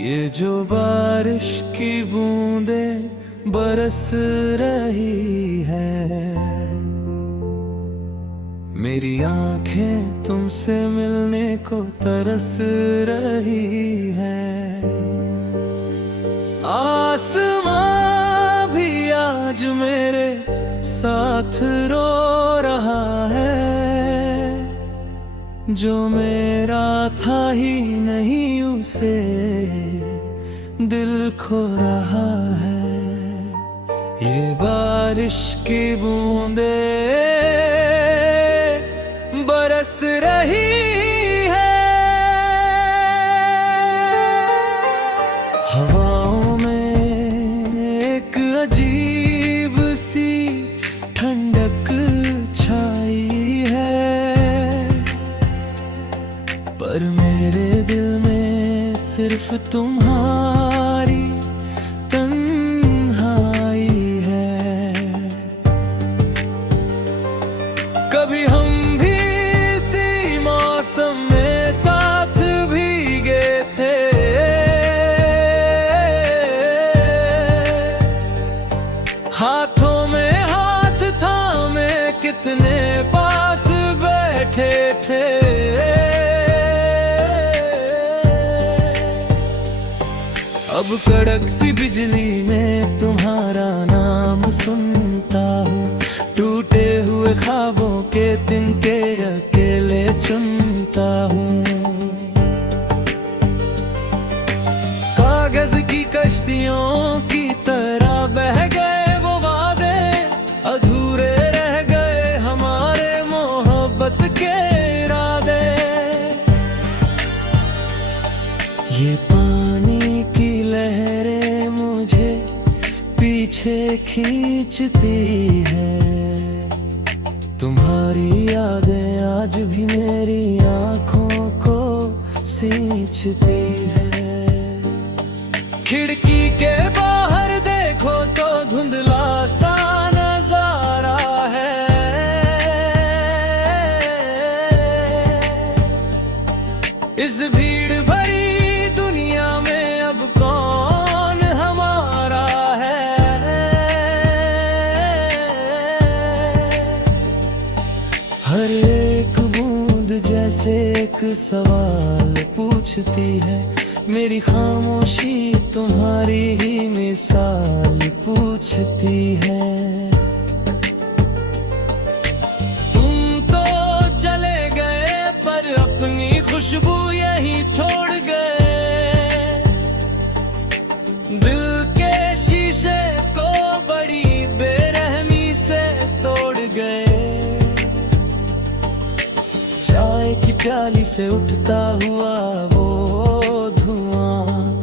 ये जो बारिश की बूंदें बरस रही है, मेरी आंखें तुमसे मिलने को तरस रही है। आसमां भी आज मेरे साथ रो रहा है, जो मेरा था ही नहीं उसे दिल खो रहा है। ये बारिश की बूंदें बरस रही है, हवाओं में एक अजीब सी ठंडक छाई है, पर मेरे दिल में सिर्फ तुम्हारी तन्हाई है। कभी हम भी इसी मौसम में साथ भीगे थे, हाथों में हाथ थामे कितने पास बैठे थे। अब कड़कती बिजली में तुम्हारा नाम सुनता हूँ, टूटे हुए ख्वाबों के तिनके अकेले चुनता हूँ। कागज की कश्तियों की तरह बह गए वो वादे, अधूरे रह गए हमारे मोहब्बत के इरादे। ये पानी की लहरें मुझे पीछे खींचती है, तुम्हारी यादें आज भी मेरी आंखों को सींचती है। खिड़की के बाहर देखो तो धुंधला सा नजारा है, इस भीड़ भरी दुनिया में अब कौन हमारा है। हर एक बूंद जैसे एक सवाल पूछती है, मेरी खामोशी तुम्हारी ही मिसाल पूछती है। तुम तो चले गए पर अपनी खुशबू यहीं छोड़ गए, दिल के शीशे को बड़ी बेरहमी से तोड़ गए। चाय की प्याली से उठता हुआ वो धुआं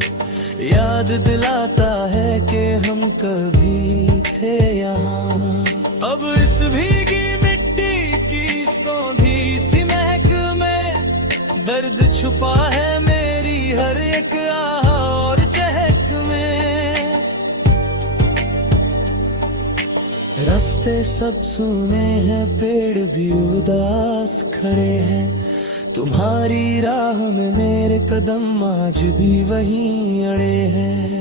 याद दिलाता है कि हम कभी थे यहाँ। अब इस भीगी मिट्टी की सौंधी सी महक में दर्द छुपा है मेरी हर एक आह और चहक में। रास्ते सब सुने हैं, पेड़ भी उदास खड़े हैं, तुम्हारी राह में मेरे कदम आज भी वहीं अड़े हैं।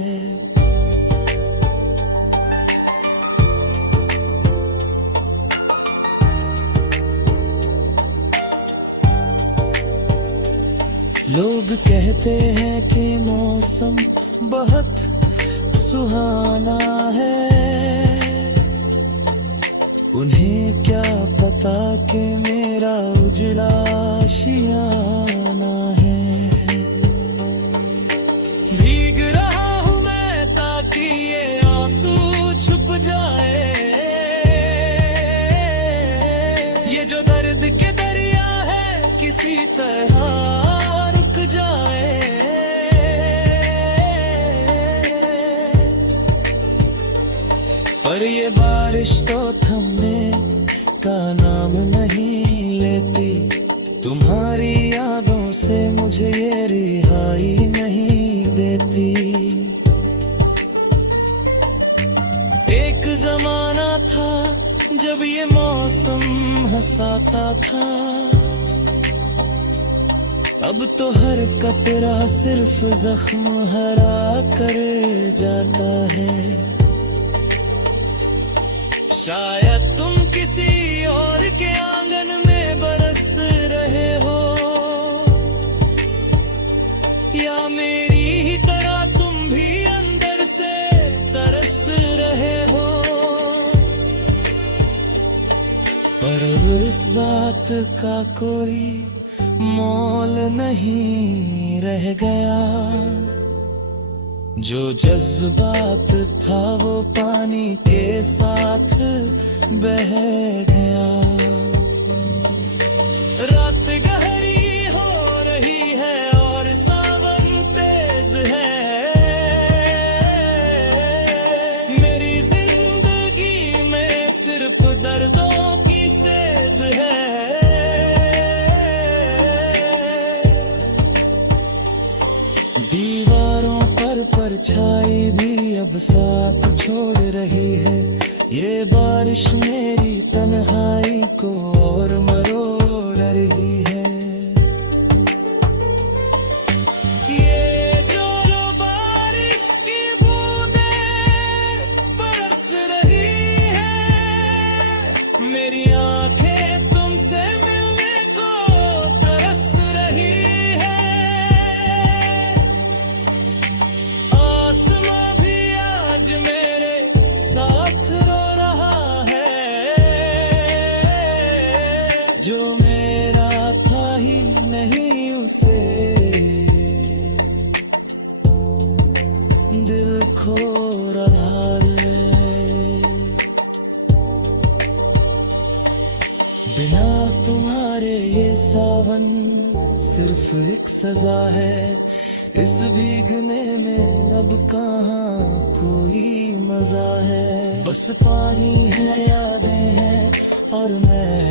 लोग कहते हैं कि मौसम बहुत सुहाना है, उन्हें क्या पता कि मेरा उजड़ा आशियाना है। भीग रहा हूँ मैं ताकि ये आंसू छुप जाए, ये जो दर्द के दरिया है किसी तरह रुक जाए। पर ये बारिश तो थमने का नाम नहीं लेती, तुम्हारी यादों से मुझे ये रिहाई नहीं देती। एक जमाना था जब ये मौसम हंसाता था, अब तो हर कतरा सिर्फ जख्म हरा कर जाता है। शायद तुम किसी और के आंगन में बरस रहे हो, या मेरी ही तरह तुम भी अंदर से तरस रहे हो। पर अब इस बात का कोई मोल नहीं रह गया, जो जज्बात था वो पानी के साथ बह गया। रात गहरी हो रही है और सावन तेज है, मेरी जिंदगी में सिर्फ दर्दों की सेज है। दीवारों पर परछाई भी अब साथ छोड़ रही है, ये बारिश मेरी तन्हाई को और मरोड़ रही है। ये जो बारिश की बूंदें बरस रही है, मेरी आंखें तुमसे मिलने को तरस रही है। आसमां भी आज मेरे साथ रो रहा है, जो मेरा था ही नहीं उसे दिल खो रहा है। बिना तुम्हारे ये सावन सिर्फ एक सजा है, इस भीगने में अब कहाँ कोई मजा है। बस पानी है, यादें हैं और मैं